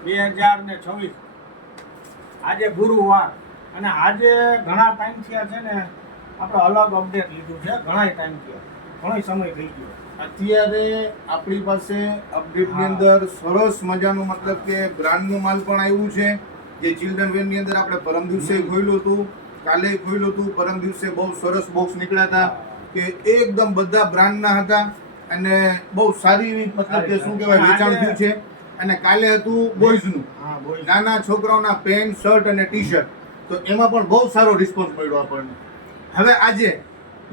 2026 આજે ગુરુવાર અને આજે ઘણા ટાઈમ થયા છે ને આપણે અલગ અપડેટ લીધું છે ઘણા ટાઈમ થયા ઘણો સમય થઈ ગયો અત્યારે આપણી પાસે અપડેટની અંદર સરસ મજાનું મતલબ કે બ્રાન્ડનું માલ પણ આવ્યું છે જે ચિલ્ડ્રન વેરની અંદર આપણે પરમ દિવસે ખોલ્યું હતું કાલે ખોલ્યું હતું પરમ દિવસે બહુ સરસ બોક્સ નીકળ્યા હતા કે એકદમ બધા બ્રાન્ડના હતા અને બહુ સારી એવી મતલબ કે શું કહેવાય વેચાણ થયું છે અને કાલે હતું બોયઝનું નાના છોકરાઓના પેન્ટ શર્ટ અને ટી શર્ટ તો એમાં પણ બહુ સારો રિસ્પોન્સ મળ્યો આપણને હવે આજે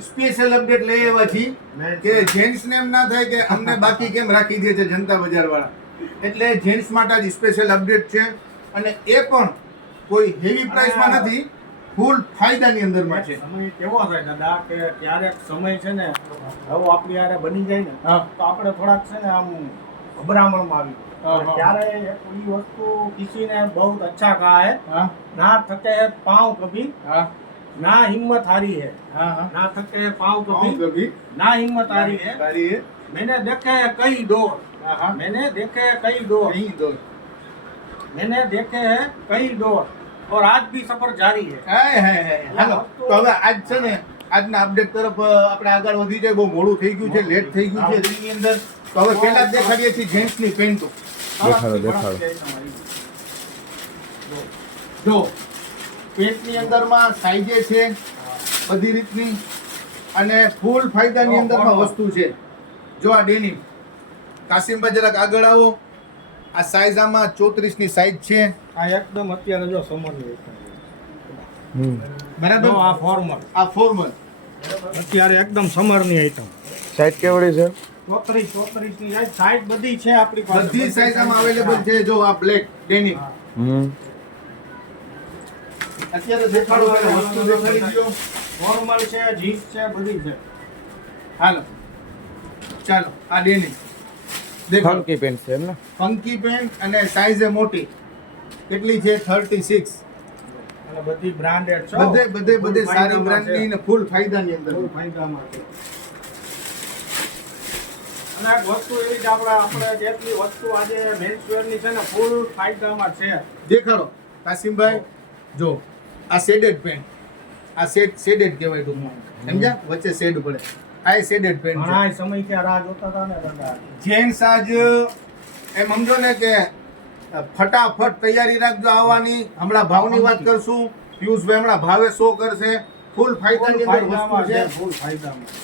સ્પેશિયલ અપડેટ લઈ આવ્યા છીએ કે જેન્ટ્સને એમ ના થાય કે અમને બાકી કેમ રાખી દે છે જનતા બજાર વાળા એટલે જેન્ટ્સ માટે જ સ્પેશિયલ અપડેટ છે અને એ પણ કોઈ હેવી પ્રાઇસમાં નથી ફૂલ ફાયદાની અંદરમાં છે સમય કેવો થાય દાદા કે ક્યારેક સમય છે ને હવે આપણી યારે બની જાય ને તો આપણે થોડાક છે ને આમ ગભરામણમાં આવી ત્યારે ये वस्तु किसी ने बहुत अच्छा कहा है ना थके है पाँव कभी ना हिम्मत हारी है ना थके है पाँव कभी ना हिम्मत हारी है मैंने देखे है कई दौर मैंने देखे है कई दौर मैंने देखे है कई दौर और आज भी सफर जारी है હાલો તો હવે આજ છે ને આજના અપડેટ તરફ આપણે આગળ વધી જાય બહુ મોડું થઈ ગયું છે લેટ થઈ ગયું છે એની અંદર તો હવે પહેલા જ દેખાડીએ છીએ જેન્ટ્સની પેન્ટો દેખાડો જો પેન્ટની અંદરમાં સાઈઝે છે બધી રીતની અને ફૂલ ફાયદાની અંદરમાં વસ્તુ છે જો આ ડેનિમ કાસિમભાઈ જરાક આગળ આવો આ સાઈઝ આમાં 34 ની સાઈઝ છે આ એકદમ અત્યારે જો સમરની બરાબર આ ફોર્મલ અત્યારે એકદમ સમરની આઈટમ સાઈઝ કેવડી છે 34 ની સાઈઝ બધી છે આપણી પાસે બધી સાઈઝ આમાં અવેલેબલ છે જો આ બ્લેક ડેનિમ અત્યારે દેખાડો વસ્તુ દેખાડી દો ફોર્મલ છે જીન્સ છે બધી છે હાલો ચાલો આ ડેનિમ દેખાડો ફંકી પેન્ટ છે એમ ને ફંકી પેન્ટ અને સાઈઝ મોટી કેટલી છે 36 અને બધી બ્રાન્ડેડ છે બધે સારી બ્રાન્ડની ને ફૂલ ફાયદાની અંદર ફૂલ ફાયદામાં છે અને એક વસ્તુ એવી કે આપણે જેટલી વસ્તુ આજે મેન્સવેર ની છે ને ફૂલ ફાયદામાં છે દેખાડો કાસિમભાઈ જો આ શેડેડ પેન્ટ આ શેડેડ કહેવાય ટૂંકમાં સમજ્યા વચ્ચે શેડ પડે આ શેડેડ પેન્ટ છે ઘણા સમય થી રાહ જોતા હતા ને દાદા જેન્ટ્સ આજ એમ સમજો ને કે ફટાફટ તૈયારી રાખજો આવવાની હમણાં ભાવની વાત કરશું પિયુષભાઈ હમણાં ભાવે શો કરશે ફૂલ ફાયદાની અંદર વસ્તુ છે ફૂલ ફાયદામાં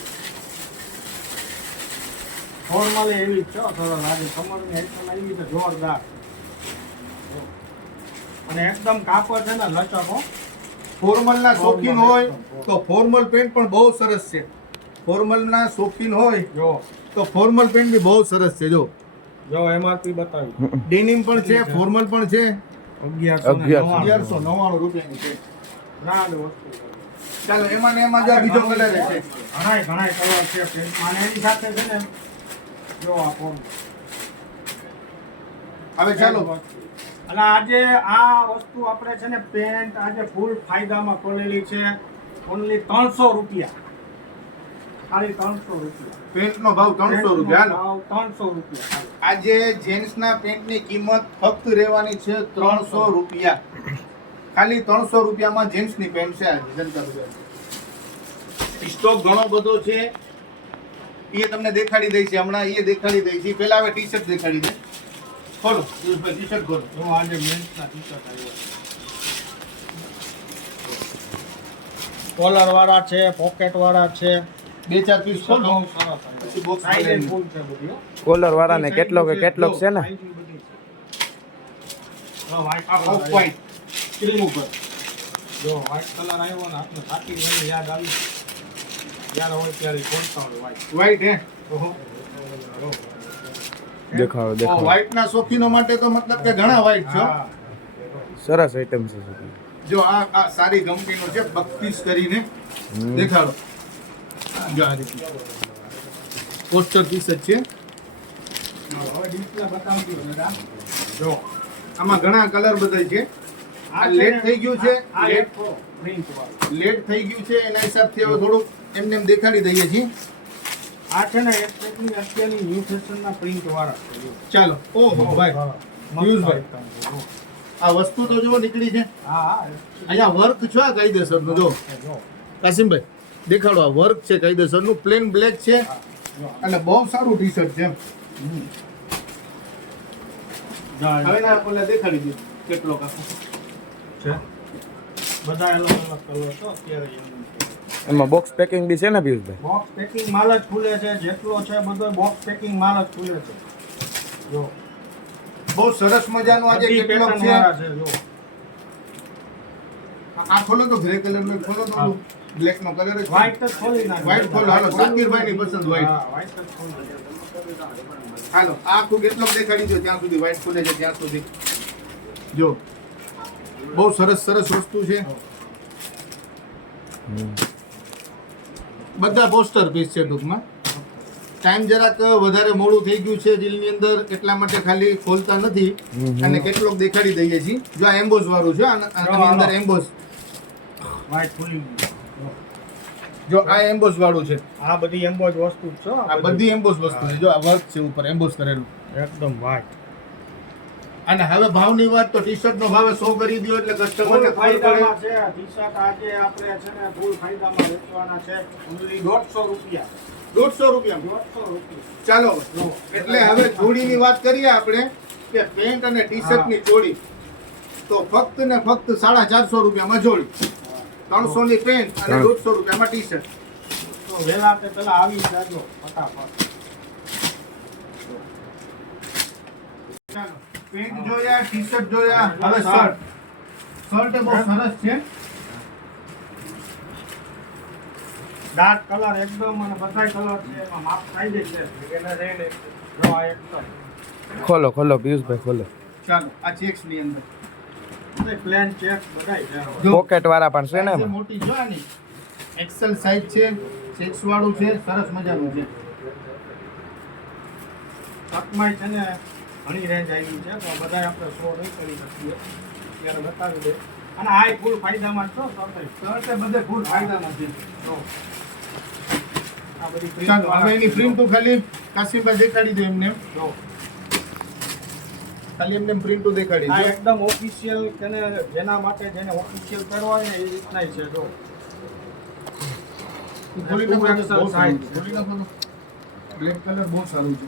ફોર્મલ એવી છે સરળ આજે કમરની આઈટમ આવી છે જોરદાર અને એકદમ કાપડ છે ને લચકો ફોર્મલના શોખીન હોય તો ફોર્મલ પેન્ટ પણ બહુ સરસ છે ફોર્મલના શોખીન હોય જો તો ફોર્મલ પેન્ટ બી બહુ સરસ છે જો એમઆરપી બતાવી ડેનિમ પણ છે ફોર્મલ પણ છે 1199 રૂપિયાની છે બ્રાન્ડ વસ્તુ ચાલો એમાં ને એમાં જો આ બીજો કલર છે ઘણા કલર છે પેન્ટમાં અને એની સાથે છે ને જો આ ફોર્મ હવે ચાલો અને આજે આ વસ્તુ આપણે છે ને પેન્ટ આજે ફૂલ ફાયદામાં ખોલેલી છે ઓનલી 300 રૂપિયા ખાલી 300 રૂપિયા પેન્ટનો ભાવ 300 રૂપિયા હાલો 300 રૂપિયા આજે જેન્ટ્સના પેન્ટની કિંમત ફક્ત રહેવાની છે 300 રૂપિયા ખાલી 300 રૂપિયામાં જેન્ટ્સની પેન્ટ છે આજે જનતા બજાર સ્ટોક ઘણો બધો છે એ તમને દેખાડી દઈ છે હમણાં એ દેખાડી દઈ છે પહેલા હવે ટી શર્ટ દેખાડી દે ખોલો પિયુષભાઈ ટી શર્ટ ખોલો જો આજે મેન્સના ટી શર્ટ આવ્યા કોલર વાળા છે પોકેટ વાળા છે બે ચાર પીસ ખોલો પછી બોક્સ સાઈઝ ફૂલ છે બધી કોલર વાળા ને કેટલોક છે ને ઓફ વ્હાઈટ ક્રીમ ઉપર જો વ્હાઈટ કલર આવ્યો ને આપણે થાકી મને યાદ આવી જ્યારે હોય ત્યારે ખોલતા હોય વ્હાઈટ હે ઓહો દેખાડો વ્હાઈટ ના શોખીનો માટે તો મતલબ કે ઘણા વ્હાઈટ છે હા સરસ આઈટમ છે જો આ સારી કંપનીનો છે 32 કરીને દેખાડો જો આ રીતે પોસ્ટર પીસ જ છે હવે ડિસ્પ્લે બતાવી દો દાદા જો આમાં ઘણા કલર બદલ છે આ લેટ થઈ ગયું છે આ એક પ્રિન્ટ વાળું લેટ થઈ ગયું છે એના હિસાબથી હવે થોડુંક એમને એમ દેખાડી દઈએ છીએ આ છે ને એક પ્રકારની અત્યારની ન્યુ ફેશનના પ્રિન્ટ વાળા છે જો. ચાલો ઓહો ભાઈ પિયુષભાઈ, આ વસ્તુ તો જો નીકળી છે. હા હા અહીંયા વર્ક છે આ કાયદેસરનું. જો જો કાસિમભાઈ દેખાડો, આ વર્ક છે કાયદેસરનું, પ્લેન બ્લેક છે જો. અને બહુ સારું ટી શર્ટ છે. હવે ના આપણને દેખાડી દે કેટલો કાપો છે બધા અલગ અલગ કલર તો અત્યારે એમાં બોક્સ પેકિંગ બી છે ને પિયુષભાઈ? બોક્સ પેકિંગ માલ જ ખુલે છે, જેટલો છે બધો બોક્સ પેકિંગ માલ જ ખુલે છે. જો બહુ સરસ મજાનું આજે બધી કેટલોગ pattern છે. વાળા છે. જો આ ખોલો તો ગ્રે કલર નો ખોલો તો બ્લેક નો કલર જ વ્હાઈટ જ ખોલી નાખો. વ્હાઈટ ખોલો. હાલો સાકીરભાઈ ની પસંદ વ્હાઈટ. હા વ્હાઈટ જ ખોલી હાલો આ આખું કેટલોગ દેખાડી દો ત્યાં સુધી વ્હાઈટ ખુલે છે ત્યાં સુધી. જો બહુ સરસ સરસ વસ્તુ છે. બધા પોસ્ટર પીસ છે ટૂંકમાં. ટાઈમ જરાક વધારે મોડું થઈ ગયું છે દિલની અંદર, એટલા માટે ખાલી ખોલતા નથી અને કેટલોગ દેખાડી દઈએ છીએ. જો આ એમ્બોસ વાળું છે, આની અંદર એમ્બોસ. વ્હાઈટ ખુલી ગયું. જો આ એમ્બોસ વાળું છે, આ બધી એમ્બોજ વસ્તુ જ છે. આ બધી એમ્બોસ વસ્તુ છે. જો આ વર્ક છે ઉપર એમ્બોસ કરેલું. એકદમ વ્હાઈટ. અને હવે ભાવની વાત તો ટી શર્ટ નો ભાવ 100 કરી દો એટલે કસ્ટમરને ફૂલ ફાયદામાં છે. ટી-શર્ટ આજે આપણે છે ને ફૂલ ફાયદામાં વેચવાના છે. only 150 રૂપિયા. 150 રૂપિયા. 150 રૂપિયા. ચાલો એટલે હવે જોડીની વાત કરીએ આપણે કે પેન્ટ અને ટી શર્ટ ની જોડી તો ફક્ત ને ફક્ત 450 રૂપિયામાં જોડી. 300 ની પેન્ટ અને 150 રૂપિયામાં ટી શર્ટ. તો વહેલા તે પેલા આવી જાજો ફટાફટ. ચાલો પેન્ટ જોયા, ટી શર્ટ જોયા, હવે શર્ટ. શર્ટ એ બહુ સરસ છે. ડાર્ક કલર એકદમ અને બધાય કલર છે. એમાં માપ થાય છે એને રહીને જો આ એકદમ ખોલો ખોલો પિયુષભાઈ ખોલો. ચાલો આ ચેક્સ ની અંદર પ્લેન ચેક બધાય છે. જો પોકેટ વાળા પણ છે ને સાઈઝ એમાં? મોટી જો આની એક્સેલ સાઈઝ છે, ચેક્સ વાળું છે, સરસ મજાનું છે. કપમાં છે ને ઘણી રેન્જ આવી છે તો બધાય આપણે શો નહીં કરી શકીએ. ત્યારે બતાવી દે. અને આ ફૂલ ફાયદામાં છો શર્ટ એ બધે ફૂલ ફાયદામાં છે. તો આ બધી print ચાલો હવે વાળા એની પ્રિન્ટ તો ખાલી કાશીભાઈ દેખાડી દો એમને. જો ખાલી એમને પ્રિન્ટ તો દેખાડી આ દો. એકદમ ઓફિશિયલ તેને જેના માટે જેને ઓફિશિયલ કરવા હોય ને એ રીતના છે. જો ખોલી નાખો તો XL બહુ સારું size. છે. ખોલી નાખો તો બ્લેક કલર બહુ સારું છે.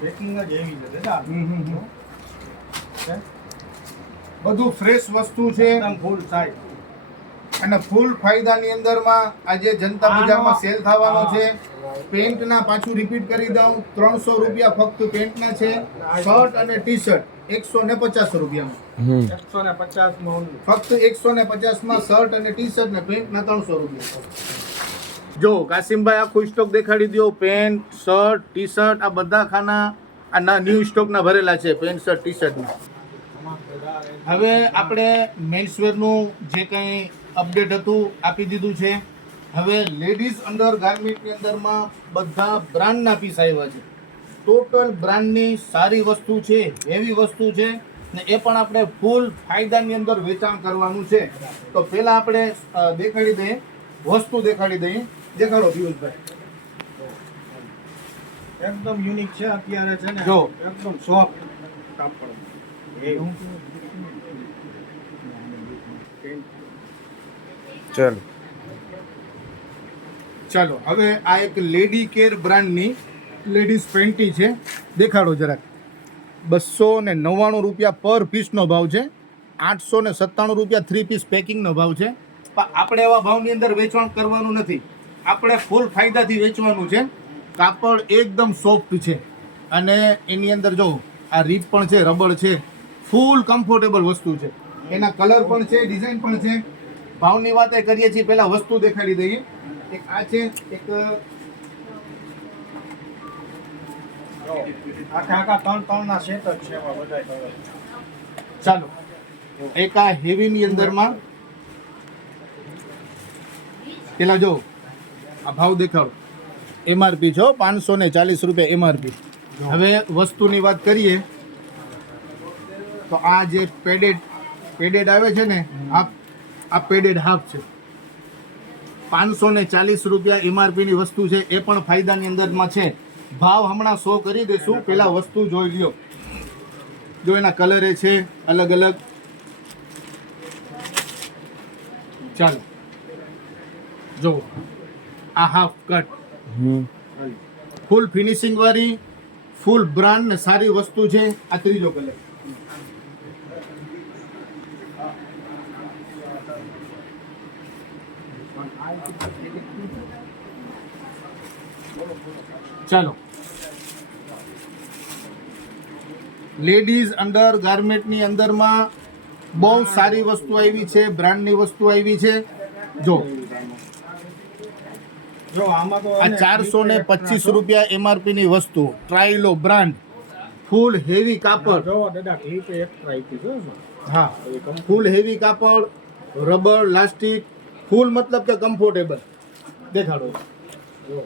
પેકિંગ જ એવી છે દાદા. છે? બધું ફ્રેશ વસ્તુ છે એકદમ ફૂલ સાઈઝ. અને ફૂલ ફાયદાની અંદરમાં આજે જનતા બજારમાં સેલ થવાનો છે. પેન્ટના પાછું રિપીટ કરી દઉં 300 રૂપિયા ફક્ત પેન્ટના છે. શર્ટ અને ટી શર્ટ 150 રૂપિયામાં. 150 માં only. ફક્ત 150 માં શર્ટ અને ટી શર્ટ ને પેન્ટના 300 રૂપિયા. જો કાસિમભાઈ આખું સ્ટોક દેખાડી દો. પેન્ટ, શર્ટ, ટી શર્ટ આ બધા ખાના આ ન્યૂ સ્ટોકના ભરેલા છે. પેન્ટ, શર્ટ, ટી શર્ટના. હવે આપણે મેન્સવેરનું જે કંઈ અપડેટ હતું આપી દીધું છે. હવે લેડીઝ અંડર ગાર્મેન્ટની અંદરમાં બધા બ્રાન્ડના પીસ આવ્યા છે. ટોટલ બ્રાન્ડની સારી વસ્તુ છે, એવી વસ્તુ છે ને એ પણ આપણે ફૂલ ફાયદાની અંદર વેચાણ કરવાનું છે. તો પહેલાં આપણે દેખાડી દઈએ વસ્તુ દેખાડી દઈએ. દેખાડો પિયુષભાઈ. એકદમ યુનિક છે અત્યારે છે ને. જો. એકદમ સોફ્ટ કાપડ. એવું ચાલો ચાલો હવે આ એક લેડી કેર બ્રાન્ડની લેડીઝ પેન્ટી છે. દેખાડો જરાક. 299 રૂપિયા પર પીસનો ભાવ છે. 897 રૂપિયા 3 પીસ પેકિંગનો ભાવ છે. પણ આપણે એવા ભાવની અંદર વેચાણ કરવાનું નથી. આપણે ફૂલ ફાયદાથી વેચવાનું છે. કાપડ એકદમ સોફ્ટ છે અને એની અંદર જો આ રીપ પણ છે, રબર છે, ફૂલ કમ્ફર્ટેબલ વસ્તુ છે. એના કલર પણ છે, ડિઝાઇન પણ છે. ભાવની વાત એ કરીએ છીએ, પહેલા વસ્તુ દેખાડી દઈએ. એક આ છે, એક આખા ત્રણ ના સેટ જ છે એમાં બધાય કલર. ચાલો એક આ હેવીની અંદરમાં પેલા જો આ ભાવ દેખાડો. MRP છો 540 રૂપિયા MRP. હવે વસ્તુની વાત કરીએ તો આ જે પેડેડ આવે છે ને, આ પેડેડ હાફ છે. 540 રૂપિયા MRP ની વસ્તુ છે, એ પણ ફાયદાની અંદરમાં છે. ભાવ હમણાં 100 કરી દેશું, પેલા વસ્તુ જોઈ લ્યો. જો એના કલર છે અલગ અલગ. ચાલો જો આ હાફ કટ ફૂલ ફિનિશિંગ વાળી ફૂલ બ્રાન્ડ ને સારી વસ્તુ છે. આ ત્રીજો કલર. ચાલો લેડીઝ અંડર ગાર્મેન્ટની અંદરમાં બહુ સારી વસ્તુ આવી છે, બ્રાન્ડની વસ્તુ આવી છે. જો જો આમાં તો આ 425 રૂપિયા MRP ની વસ્તુ, ટ્રાયલો બ્રાન્ડ, ફૂલ હેવી કાપડ. જો દાદા ક્લિપ એક્સ્ટ્રા આપી છે એમાં. હા, ફૂલ હેવી કાપડ, રબર, લાસ્ટિક, ફૂલ મતલબ કે કમ્ફર્ટેબલ. દેખાડો. જો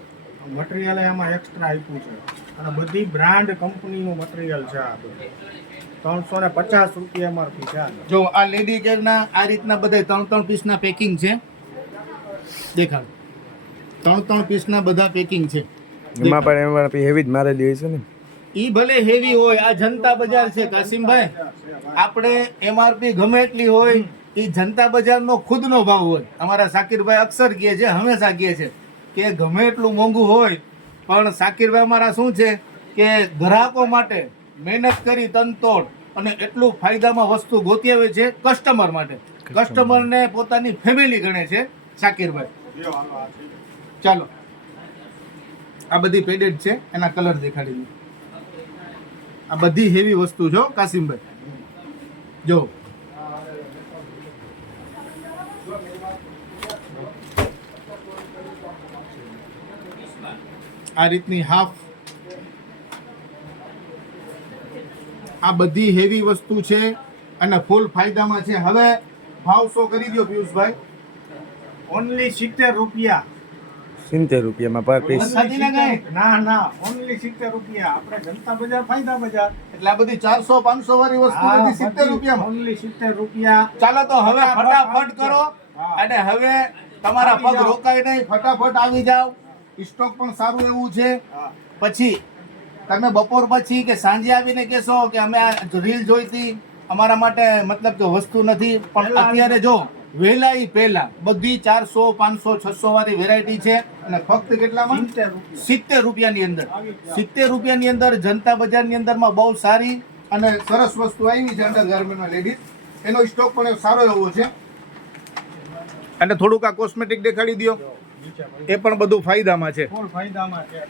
મટીરિયલ એમાં એક્સ્ટ્રા આપ્યું છે અને બધી બ્રાન્ડ કંપનીનું મટીરિયલ છે. આ બધું 350 રૂપિયા MRP છે. જો આ લેડી કેરના આ રીતના બધા 3-3 પીસના પેકિંગ છે. દેખાડો. 3-3 પીસના બધા પેકિંગ છે. એમાં પણ MRP હેવી જ મારેલી હોય છે ને. ઈ ભલે હેવી હોય, આ જનતા બજાર છે કાસિમભાઈ. આપણે MRP ગમે એટલી હોય, એ જનતા બજારનો ખુદનો ભાવ હોય. અમારા સાકિરભાઈ અક્ષર કહે છે, હંમેશા કહે છે કે ગમે એટલું મોંઘું હોય પણ સાકિરભાઈ અમારા શું છે કે ગ્રાહકો માટે મહેનત કરી તનતોડ અને એટલું ફાયદામાં વસ્તુ ગોતી આવે છે કસ્ટમર માટે. કસ્ટમરને પોતાની ફેમિલી ગણે છે સાકિરભાઈ. ચાલો આ બધી પેડેડ છે, એના કલર દેખાડી દઉં. આ બધી હેવી વસ્તુ છો કાસિમભાઈ. જો આ રીતની હાફ, આ બધી હેવી વસ્તુ છે અને ફૂલ ફાયદામાં છે. હવે ભાવ 100 કરી દો પિયુષભાઈ. ઓનલી 70 રૂપિયા. 70 રૂપિયામાં પર પીસ. ના ઓનલી 70 રૂપિયા. આપણે જનતા બજાર ફાયદા બજાર એટલે આ બધી 400-500 વાળી વસ્તુ બધી 70 રૂપિયામાં. ઓનલી 70 રૂપિયા. ચાલો તો હવે ફટાફટ કરો અને હવે તમારા પગ રોકાય નહીં, ફટાફટ આવી જાવ. સ્ટોક પણ સારું એવું છે. પછી તમે બપોર પછી કે સાંજે આવીને કહેશો કે અમે આ રીલ જોઈતી, અમારા માટે મતલબ કે વસ્તુ નથી. પણ અત્યારે જો વહેલા ઈ પહેલા બધી 400, 500, 600 વાળી વેરાયટી છે અને ફક્ત કેટલામાં 70 રૂપિયાની અંદર. 70 રૂપિયાની અંદર જનતા બજારની અંદરમાં બહુ સારી અને સરસ વસ્તુ આવી છે અંડર ગાર્મેન્ટમાં લેડીઝ. એનો સ્ટોક પણ સારો એવો છે. અને થોડુંક આ કોસ્મેટિક દેખાડી દો. એ પણ બધું ફાયદામાં છે. ફૂલ ફાયદામાં છે.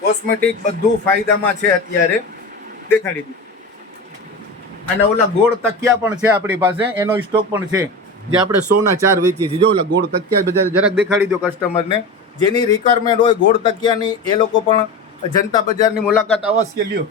કોસ્મેટિક બધું ફાયદામાં છે અત્યારે. દેખાડી દો. અને ઓલા ગોળ તકિયા પણ છે આપણી પાસે, એનો સ્ટોક પણ છે જે આપણે 100 ના 4 વેચીએ છીએ. જો ઓલા ગોળ તકિયા બજાર જરાક દેખાડી દો કસ્ટમરને. જેની રિક્વાયરમેન્ટ હોય ગોળ તકિયાની, એ લોકો પણ જનતા બજારની મુલાકાત અવશ્ય લ્યો.